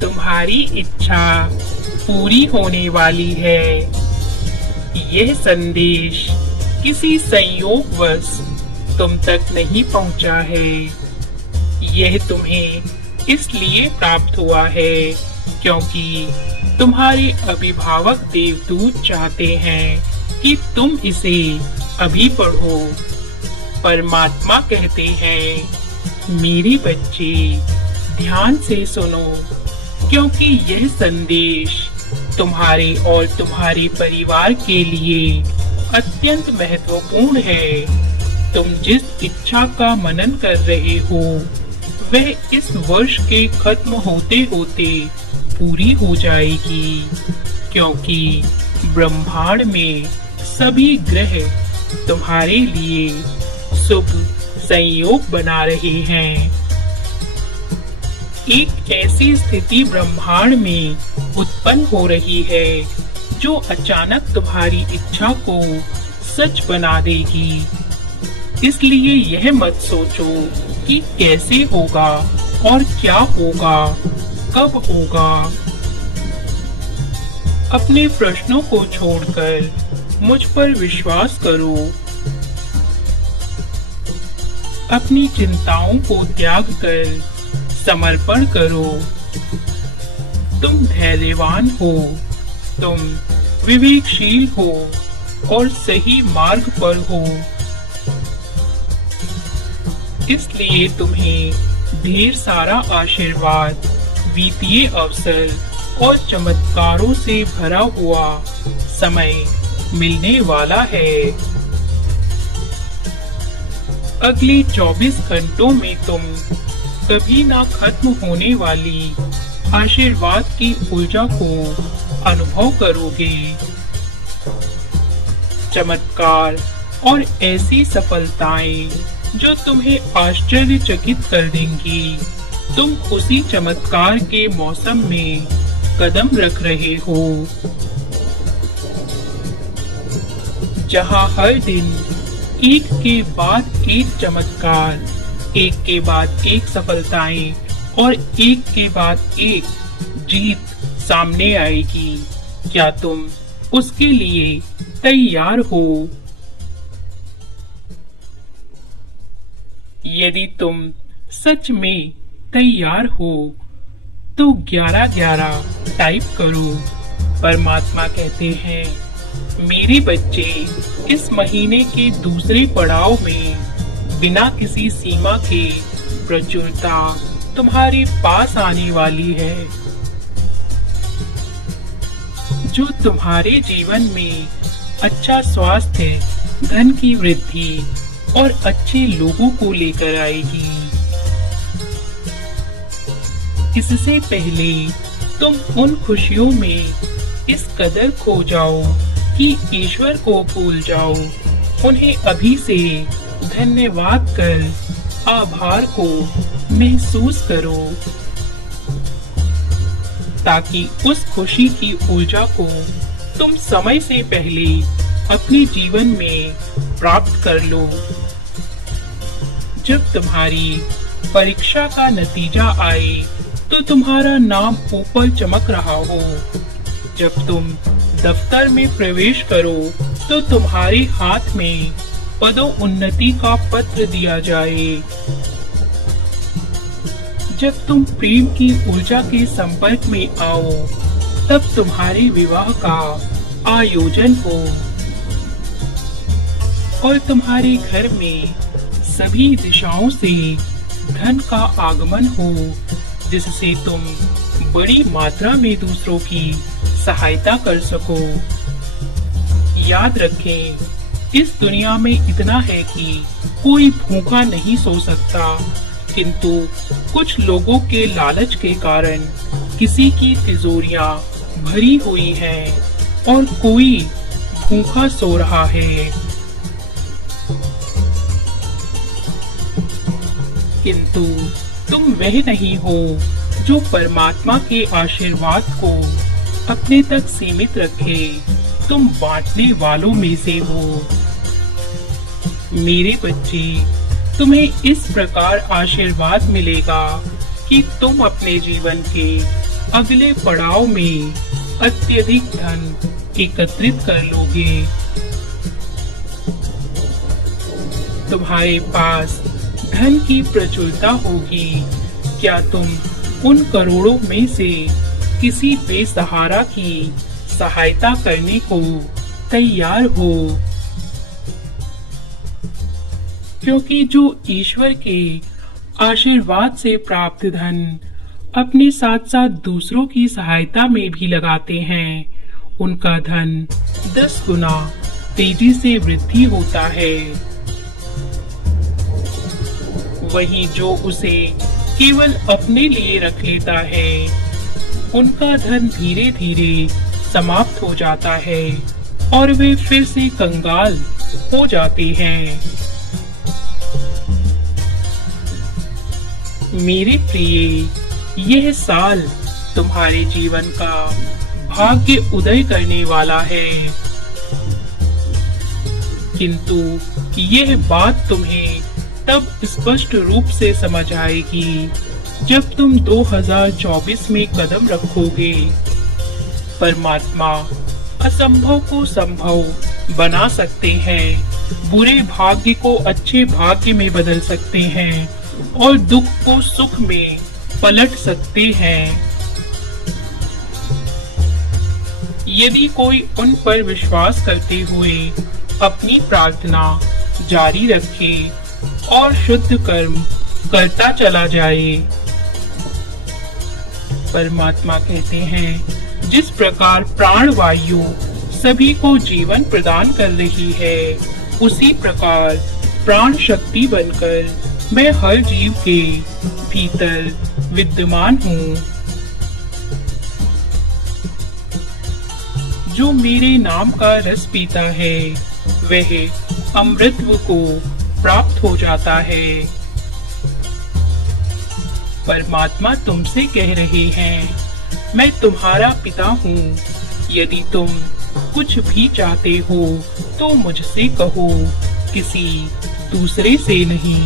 तुम्हारी इच्छा पूरी होने वाली है। यह संदेश किसी संयोगवश तुम तक नहीं पहुंचा है। यह तुम्हें इसलिए प्राप्त हुआ है क्योंकि तुम्हारे अभिभावक देवदूत चाहते हैं कि तुम इसे अभी पढ़ो। परमात्मा कहते हैं, मेरे बच्चे ध्यान से सुनो, क्योंकि यह संदेश तुम्हारे और तुम्हारे परिवार के लिए अत्यंत महत्वपूर्ण है। तुम जिस इच्छा का मनन कर रहे हो वह इस वर्ष के खत्म होते होते पूरी हो जाएगी, क्योंकि ब्रह्मांड में सभी ग्रह तुम्हारे लिए शुभ संयोग बना रहे हैं। एक ऐसी स्थिति ब्रह्मांड में उत्पन्न हो रही है जो अचानक तुम्हारी इच्छा को सच बना देगी। इसलिए यह मत सोचो कि कैसे होगा और क्या होगा, कब होगा। अपने प्रश्नों को छोड़कर मुझ पर विश्वास करो। अपनी चिंताओं को त्याग कर समर्पण करो। तुम धैर्यवान हो, तुम विवेकशील हो और सही मार्ग पर हो। इसलिए तुम्हें ढेर सारा आशीर्वाद, वित्तीय अवसर और चमत्कारों से भरा हुआ समय मिलने वाला है। अगले 24 घंटों में तुम कभी ना खत्म होने वाली आशीर्वाद की ऊर्जा को अनुभव करोगे। चमत्कार और ऐसी सफलताएं जो तुम्हें आश्चर्यचकित कर देंगी। तुम उसी चमत्कार के मौसम में कदम रख रहे हो, जहां हर दिन एक के बाद एक चमत्कार, एक के बाद एक सफलताएं और एक के बाद एक जीत सामने आएगी। क्या तुम उसके लिए तैयार हो? यदि तुम सच में तैयार हो तो 1111 टाइप करो। परमात्मा कहते हैं, मेरे बच्चे इस महीने के दूसरे पड़ाव में बिना किसी सीमा के प्रचुरता तुम्हारे पास आने वाली है, जो तुम्हारे जीवन में अच्छा स्वास्थ्य, धन की वृद्धि और अच्छे लोगों को लेकर आएगी। इससे पहले तुम उन खुशियों में इस कदर खो जाओ कि ईश्वर को भूल जाओ। उन्हें अभी से धन्यवाद कर आभार को महसूस करो, ताकि उस खुशी की ऊर्जा को तुम समय से पहले अपने जीवन में प्राप्त कर लो। जब तुम्हारी परीक्षा का नतीजा आए तो तुम्हारा नाम ऊपर चमक रहा हो। जब तुम दफ्तर में प्रवेश करो तो तुम्हारे हाथ में पदोन्नति का पत्र दिया जाए। जब तुम प्रेम की ऊर्जा के संपर्क में आओ तब तुम्हारे विवाह का आयोजन हो और तुम्हारे घर में सभी दिशाओं से धन का आगमन हो, जिससे तुम बड़ी मात्रा में दूसरों की सहायता कर सको। याद रखें, इस दुनिया में इतना है कि कोई भूखा नहीं सो सकता, किंतु कुछ लोगों के लालच के कारण किसी की तिजोरियां भरी हुई हैं और कोई भूखा सो रहा है। किंतु तुम वह नहीं हो जो परमात्मा के आशीर्वाद को अपने तक सीमित रखे। तुम बांटने वालों में से हो। मेरे बच्चे, तुम्हें इस प्रकार आशीर्वाद मिलेगा कि तुम अपने जीवन के अगले पड़ाव में अत्यधिक धन एकत्रित कर लोगे। तुम्हारे पास धन की प्रचुरता होगी। क्या तुम उन करोड़ों में से किसी बेसहारा की सहायता करने को तैयार हो? क्योंकि जो ईश्वर के आशीर्वाद से प्राप्त धन अपने साथ साथ दूसरों की सहायता में भी लगाते हैं, उनका धन 10 गुना तेजी से वृद्धि होता है। वहीं जो उसे केवल अपने लिए रख लेता है, उनका धन धीरे धीरे समाप्त हो जाता है और वे फिर से कंगाल हो जाते हैं। मेरे प्रिय, यह साल तुम्हारे जीवन का भाग्य उदय करने वाला है, किंतु यह बात तुम्हें तब स्पष्ट रूप से समझ आएगी जब तुम 2024 में कदम रखोगे। परमात्मा असंभव को संभव बना सकते हैं, बुरे भाग्य को अच्छे भाग्य में बदल सकते हैं और दुख को सुख में पलट सकते हैं। यदि कोई उन पर विश्वास करते हुए अपनी प्रार्थना जारी रखे और शुद्ध कर्म करता चला जाए। परमात्मा कहते हैं, जिस प्रकार प्राण वायु सभी को जीवन प्रदान कर रही है, उसी प्रकार प्राण शक्ति बनकर मैं हर जीव के भीतर विद्यमान हूँ। जो मेरे नाम का रस पीता है, वह अमृतत्व को प्राप्त हो जाता है। परमात्मा तुमसे कह रहे हैं, मैं तुम्हारा पिता हूँ। यदि तुम कुछ भी चाहते हो तो मुझसे कहो, किसी दूसरे से नहीं।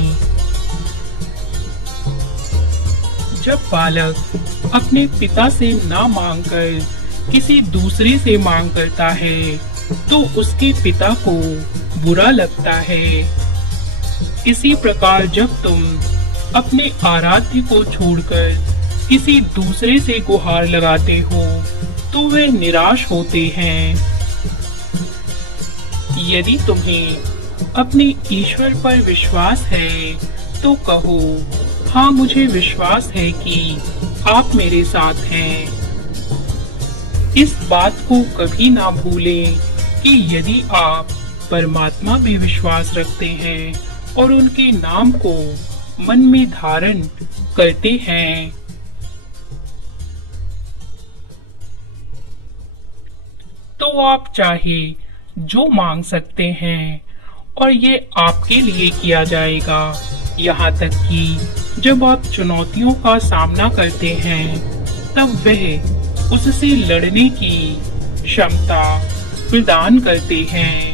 जब बालक अपने पिता से ना मांगकर किसी दूसरे से मांग करता है, तो उसके पिता को बुरा लगता है। इसी प्रकार जब तुम अपने आराध्य को छोड़कर किसी दूसरे से गुहार लगाते हो, तो वे निराश होते हैं। यदि तुम्हें अपने ईश्वर पर विश्वास है, तो कहो, हाँ, मुझे विश्वास है कि आप मेरे साथ हैं। इस बात को कभी ना भूलें कि यदि आप परमात्मा में विश्वास रखते हैं और उनके नाम को मन में धारण करते हैं, तो आप चाहे जो मांग सकते हैं और ये आपके लिए किया जाएगा। यहाँ तक कि जब आप चुनौतियों का सामना करते हैं, तब वह उससे लड़ने की क्षमता प्रदान करते हैं।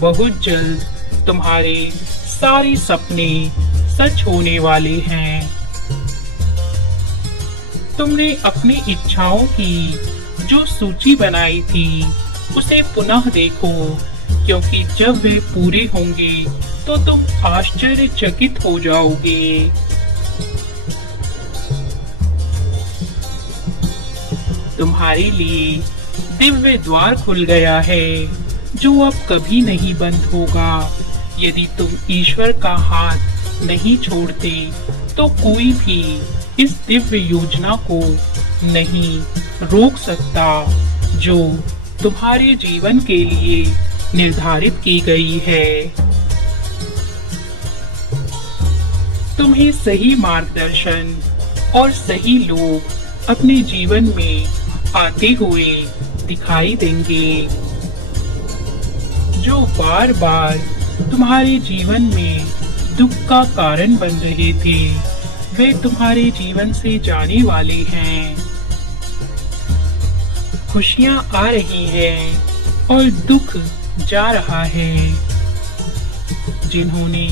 बहुत जल्द तुम्हारे सारे सपने सच होने वाले हैं। तुमने अपनी इच्छाओं की जो सूची बनाई थी, उसे पुनः देखो, क्योंकि जब वे पूरे होंगे तो तुम आश्चर्यचकित हो जाओगे। तुम्हारे लिए दिव्य द्वार खुल गया है, जो अब कभी नहीं बंद होगा। यदि तुम ईश्वर का हाथ नहीं छोड़ते, तो कोई भी इस दिव्य योजना को नहीं रोक सकता, जो तुम्हारे जीवन के लिए निर्धारित की गई है। तुम्हें सही मार्गदर्शन और सही लोग अपने जीवन में आते हुए दिखाई देंगे, जो बार बार तुम्हारे जीवन में दुख का कारण बन रहे थे, वे तुम्हारे जीवन से जाने वाले हैं। खुशियां आ रही हैं और दुख जा रहा है। जिन्होंने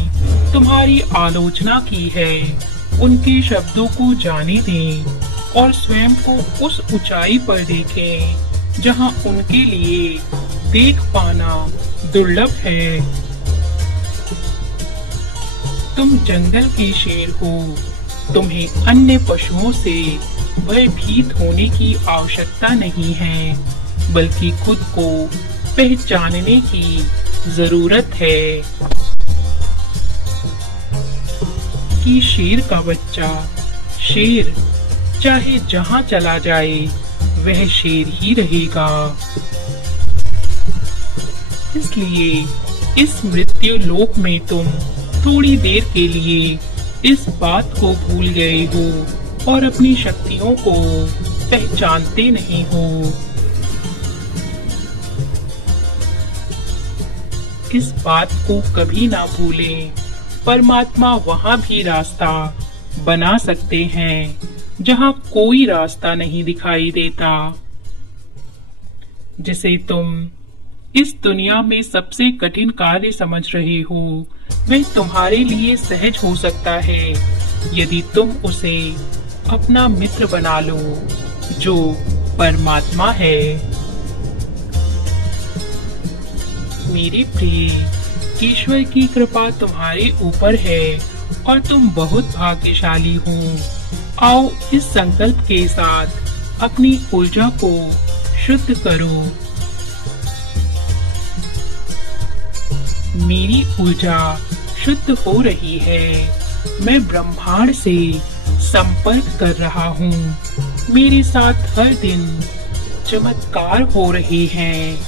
तुम्हारी आलोचना की है उनके शब्दों को जाने दें और स्वयं को उस ऊंचाई पर देखें जहां उनके लिए देख पाना दुर्लभ है। तुम जंगल के शेर हो, तुम्हें अन्य पशुओं से भयभीत होने की आवश्यकता नहीं है, बल्कि खुद को पहचानने की जरूरत है कि शेर का बच्चा शेर चाहे जहां चला जाए वह शेर ही रहेगा। इसलिए इस मृत्यु लोक में तुम थोड़ी देर के लिए इस बात को भूल गए हो और अपनी शक्तियों को पहचानते नहीं हो। इस बात को कभी ना भूलें, परमात्मा वहां भी रास्ता बना सकते हैं जहां कोई रास्ता नहीं दिखाई देता। जिसे तुम इस दुनिया में सबसे कठिन कार्य समझ रहे हो वह तुम्हारे लिए सहज हो सकता है यदि तुम उसे अपना मित्र बना लो जो परमात्मा है। मेरे प्रिय, ईश्वर की कृपा तुम्हारे ऊपर है और तुम बहुत भाग्यशाली हो। आओ इस संकल्प के साथ अपनी ऊर्जा को शुद्ध करो। मेरी ऊर्जा शुद्ध हो रही है, मैं ब्रह्मांड से संपर्क कर रहा हूँ। मेरे साथ हर दिन चमत्कार हो रहे हैं।